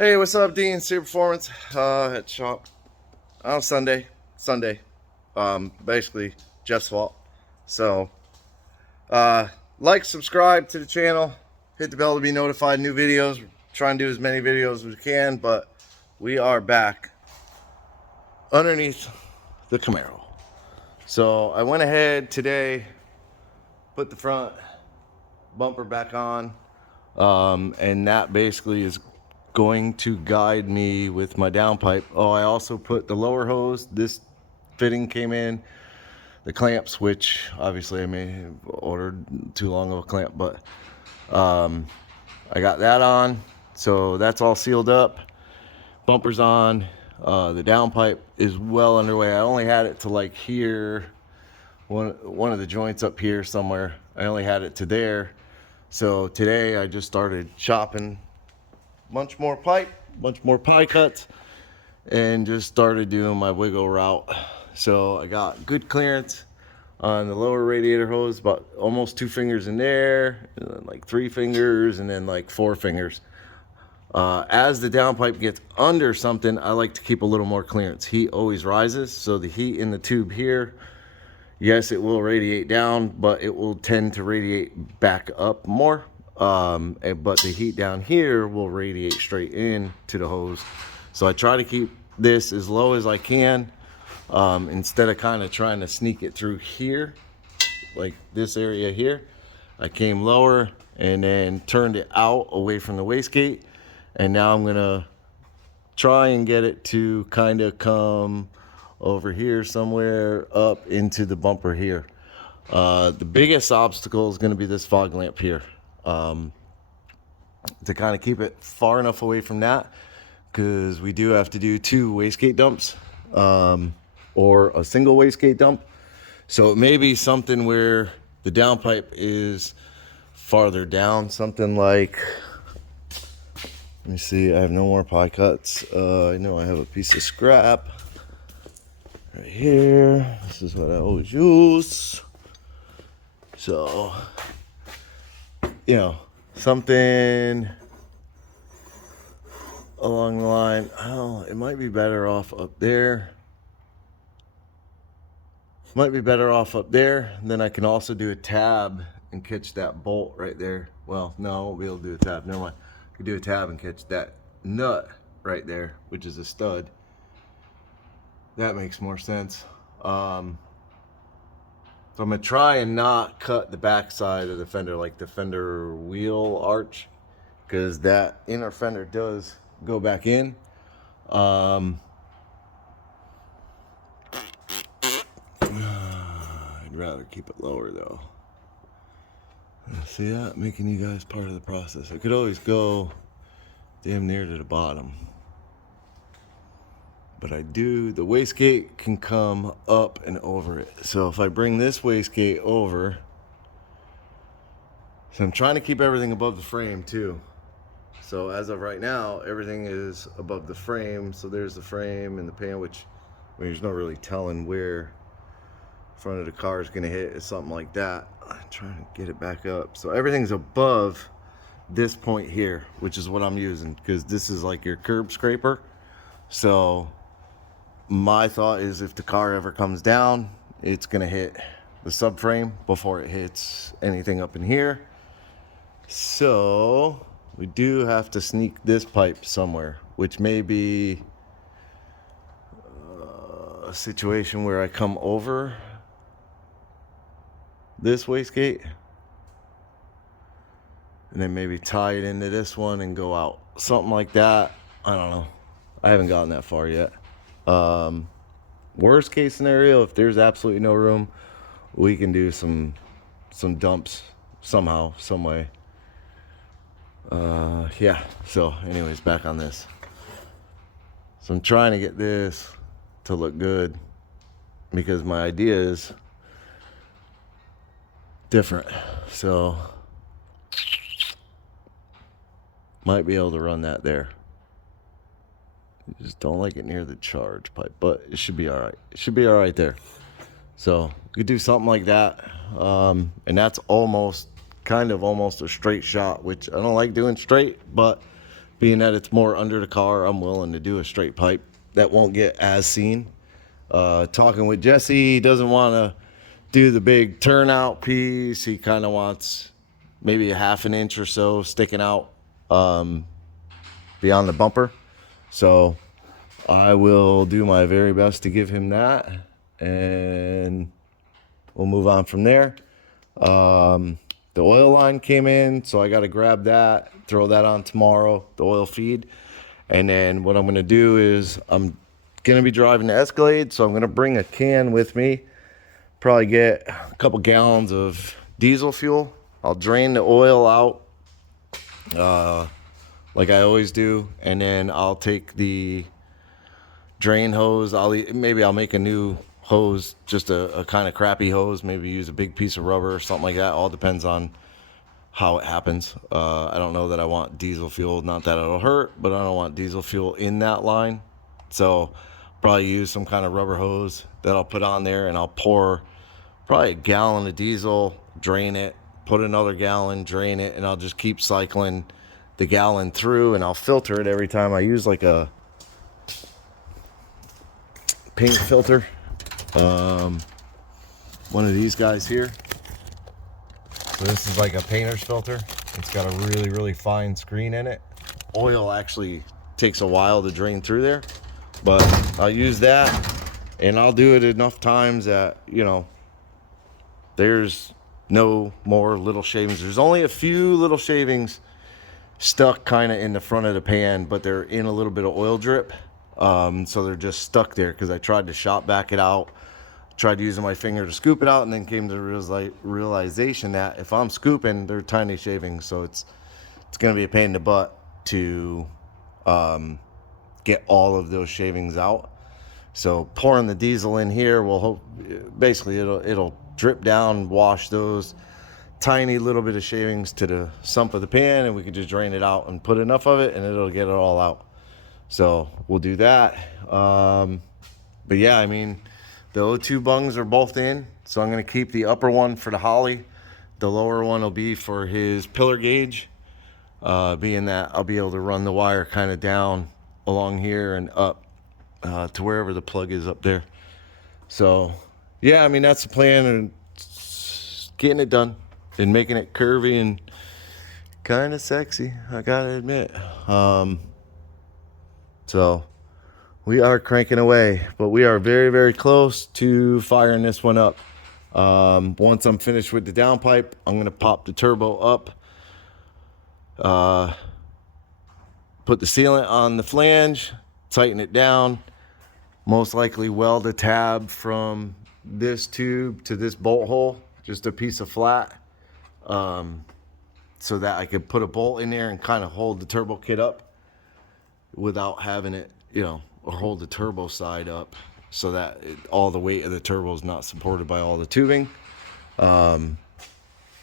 Hey, what's up, Dean? Super Performance at shop on Sunday. Basically Jeff's fault. So, like, subscribe to the channel, hit the bell to be notified new videos. Try and do as many videos as we can, but we are back underneath the Camaro. So I went ahead today, put the front bumper back on, and that basically is going to guide me with my downpipe. Oh, I also put the lower hose. This fitting came in, the clamps, which obviously I may have ordered too long of a clamp, but I got that on, so that's all sealed up. Bumper's on. The downpipe is well underway. I only had it to like here, one of the joints up here somewhere. I only had it to there. So today I just started chopping bunch more pie cuts, and just started doing my wiggle route. So I got good clearance on the lower radiator hose, about almost 2 fingers in there, and then like 3 fingers, and then like 4 fingers. As the downpipe gets under something, I like to keep a little more clearance. Heat always rises, so the heat in the tube here, yes, it will radiate down, but it will tend to radiate back up more. But the heat down here will radiate straight in to the hose. So I try to keep this as low as I can, instead of kind of trying to sneak it through here, like this area here. I came lower and then turned it out away from the wastegate, and now I'm gonna try and get it to kind of come over here somewhere up into the bumper here. The biggest obstacle is going to be this fog lamp here, to kind of keep it far enough away from that, because we do have to do 2 wastegate dumps, or a single wastegate dump. So it may be something where the downpipe is farther down, something like, let me see, I have no more pie cuts. I know I have a piece of scrap right here. This is what I always use. So, you know, something along the line, oh, it might be better off up there. Might be better off up there. And then I can also do a tab and catch that bolt right there. Well, no, I won't be able to do a tab. Never mind. I could do a tab and catch that nut right there, which is a stud. That makes more sense. So I'm gonna try and not cut the back side of the fender, like the fender wheel arch, because that inner fender does go back in. I'd rather keep it lower though. See that? Making you guys part of the process. I could always go damn near to the bottom, but I do, the wastegate can come up and over it. So if I bring this wastegate over, so I'm trying to keep everything above the frame too. So as of right now, everything is above the frame. So there's the frame and the pan, which, I mean, there's no really telling where front of the car is gonna hit. It's something like that. I'm trying to get it back up. So everything's above this point here, which is what I'm using, because this is like your curb scraper. So my thought is, if the car ever comes down, it's gonna hit the subframe before it hits anything up in here. So we do have to sneak this pipe somewhere, which may be a situation where I come over this wastegate and then maybe tie it into this one and go out, something like that. I don't know, I haven't gotten that far yet. Worst case scenario, if there's absolutely no room, we can do some dumps somehow, some way. Yeah, so anyways, back on this. So I'm trying to get this to look good, because my idea is different. So might be able to run that there. Just don't like it near the charge pipe, but it should be all right. It should be all right there. So you could do something like that. And that's almost, kind of almost a straight shot, which I don't like doing straight, but being that it's more under the car, I'm willing to do a straight pipe that won't get as seen. Talking with Jesse, he doesn't want to do the big turnout piece. He kind of wants maybe a half an inch or so sticking out beyond the bumper. So I will do my very best to give him that, and we'll move on from there. The oil line came in, so I got to grab that, throw that on tomorrow, the oil feed. And then what I'm going to do is I'm going to be driving the Escalade, so I'm going to bring a can with me, probably get a couple gallons of diesel fuel. I'll drain the oil out like I always do, and then I'll take the drain hose. Maybe I'll make a new hose, just a kind of crappy hose, maybe use a big piece of rubber or something like that. All depends on how it happens. I don't know that I want diesel fuel, not that it'll hurt, but I don't want diesel fuel in that line. So probably use some kind of rubber hose that I'll put on there, and I'll pour probably a gallon of diesel, drain it, put another gallon, drain it, and I'll just keep cycling the gallon through, and I'll filter it every time. I use like a paint filter, one of these guys here. So this is like a painter's filter. It's got a really fine screen in it. Oil actually takes a while to drain through there, but I'll use that, and I'll do it enough times that, you know, there's no more little shavings. There's only a few little shavings stuck kind of in the front of the pan, but they're in a little bit of oil drip. So they're just stuck there because I tried to shop back it out, tried using my finger to scoop it out, and then came to the realization that if I'm scooping, they're tiny shavings, so it's going to be a pain in the butt to get all of those shavings out. So pouring the diesel in here will basically it'll drip down, wash those tiny little bit of shavings to the sump of the pan, and we can just drain it out and put enough of it, and it'll get it all out. So we'll do that. But yeah, I mean, the O2 bungs are both in, so I'm going to keep the upper one for the Holly. The lower one will be for his pillar gauge, being that I'll be able to run the wire kind of down along here and up to wherever the plug is up there. So yeah, I mean, that's the plan, and getting it done and making it curvy and kind of sexy, I gotta admit. So we are cranking away, but we are very close to firing this one up. Once I'm finished with the downpipe, I'm gonna pop the turbo up, put the sealant on the flange, tighten it down, most likely weld a tab from this tube to this bolt hole, just a piece of flat, so that I could put a bolt in there and kind of hold the turbo kit up without having it, you know, or hold the turbo side up so that all the weight of the turbo is not supported by all the tubing. So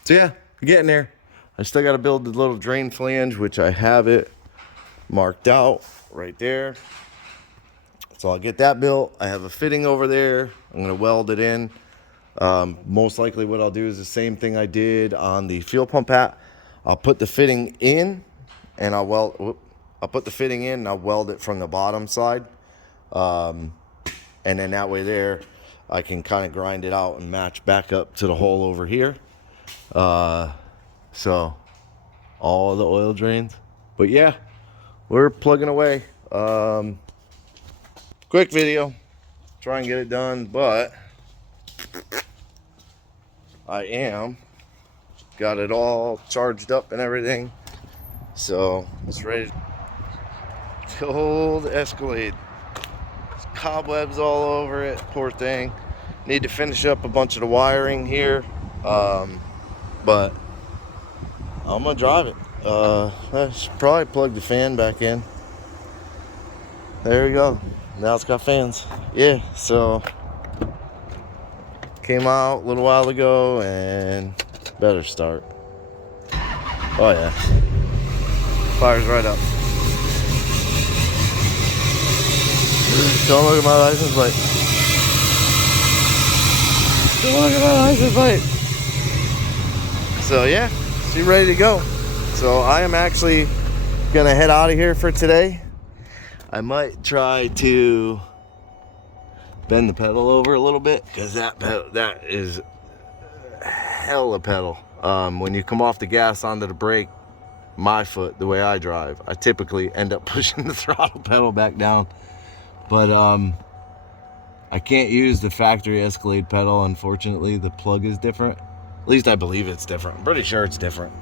yeah, getting there. I still got to build the little drain flange, which I have it marked out right there. So I'll get that built. I have a fitting over there. I'm going to weld it in. Most likely what I'll do is the same thing I did on the fuel pump hat. I'll put the fitting in, and I'll put the fitting in and I'll weld it from the bottom side. And then that way there, I can kind of grind it out and match back up to the hole over here. So all the oil drains. But yeah, we're plugging away. Quick video, try and get it done, but I got it all charged up and everything, so it's ready. Old Escalade, there's cobwebs all over it, poor thing. Need to finish up a bunch of the wiring here, but I'm gonna drive it. I should probably plug the fan back in. There we go. Now it's got fans. Yeah, so came out a little while ago and better start. Oh yeah, fires right up. Don't look at my license plate. Don't look at my license plate. So yeah, she's ready to go. So I am actually gonna head out of here for today. I might try to bend the pedal over a little bit, because that is hella pedal. When you come off the gas onto the brake, my foot, the way I drive, I typically end up pushing the throttle pedal back down. But I can't use the factory Escalade pedal, unfortunately. The plug is different. At least I believe it's different. I'm pretty sure it's different.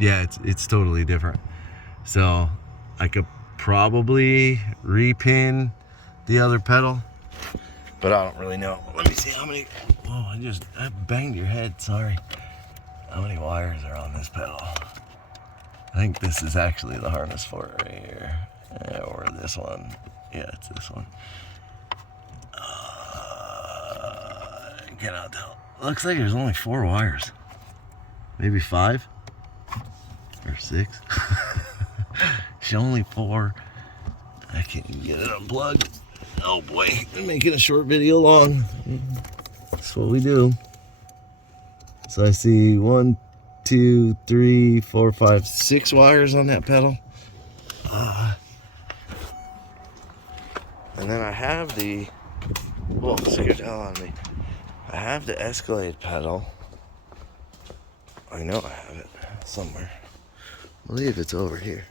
Yeah, it's totally different. So I could probably repin the other pedal, but I don't really know. Let me see how many. Oh, I banged your head, sorry. How many wires are on this pedal? I think this is actually the harness for it right here. Or this one. Yeah, it's this one. Cannot tell. Looks like there's only 4 wires. Maybe 5 or 6. It's only 4. I can't even get it unplugged. Oh boy, I'm making a short video long. That's what we do. So I see 1, 2, 3, 4, 5, 6 wires on that pedal. And then I have the, whoa, scared the hell out of me. I have the Escalade pedal. I know I have it somewhere. I believe it's over here.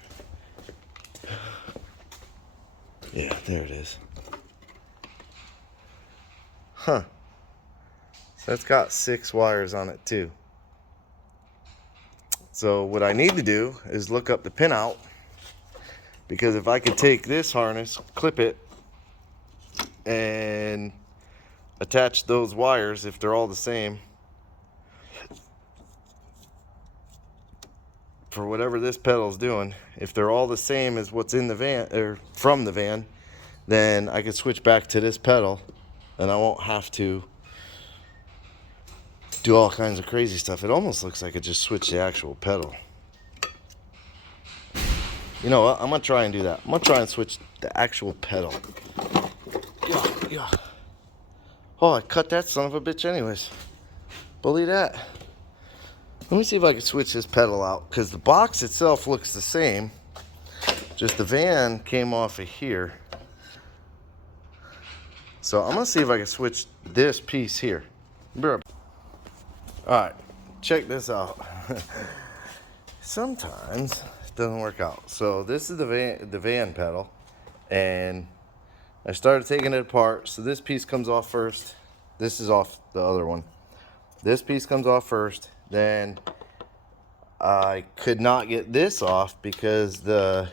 Yeah, there it is. Huh. So it's got 6 wires on it too. So what I need to do is look up the pinout, because if I could take this harness, clip it, and attach those wires, if they're all the same, for whatever this pedal's doing, if they're all the same as what's in the van, or from the van, then I could switch back to this pedal and I won't have to do all kinds of crazy stuff. It almost looks like I just switched the actual pedal. You know what? I'm gonna try and do that. I'm gonna try and switch the actual pedal. Yeah. Oh, I cut that son of a bitch anyways. Believe that. Let me see if I can switch this pedal out, because the box itself looks the same, just the van came off of here. So I'm gonna see if I can switch this piece here. All right, check this out. Sometimes it doesn't work out. So this is the van pedal, and I started taking it apart. So this piece comes off first. This is off the other one. This piece comes off first. Then I could not get this off because this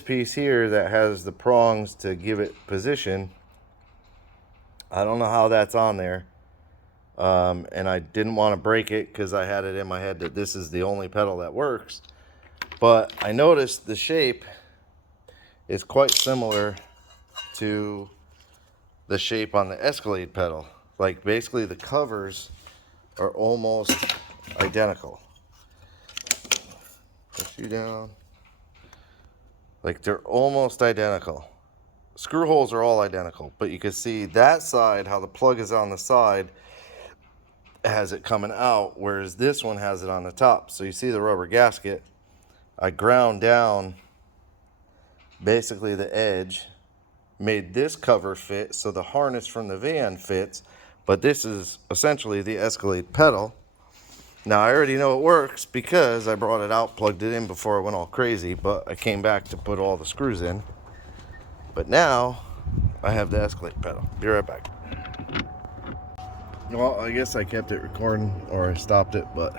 piece here that has the prongs to give it position, I don't know how that's on there. And I didn't want to break it because I had it in my head that this is the only pedal that works. But I noticed the shape is quite similar to the shape on the Escalade pedal. Like basically the covers are almost identical. Push you down. Like they're almost identical. Screw holes are all identical, but you can see that side, how the plug is on the side, has it coming out, whereas this one has it on the top. So you see the rubber gasket. I ground down basically the edge, made this cover fit so the harness from the van fits, but this is essentially the Escalade pedal. Now I already know it works because I brought it out, plugged it in before I went all crazy, but I came back to put all the screws in. But now I have the Escalade pedal. Be right back. Well, I guess I kept it recording, or I stopped it, but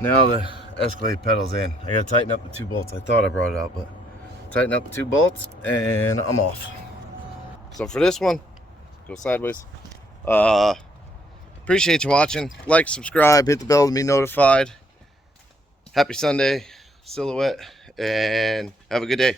now the Escalade pedal's in. I gotta tighten up the 2 bolts. I thought I brought it out, but tighten up the 2 bolts and I'm off. So for this one, go sideways. Appreciate you watching. Like, subscribe, hit the bell to be notified. Happy Sunday, Silhouette, and have a good day.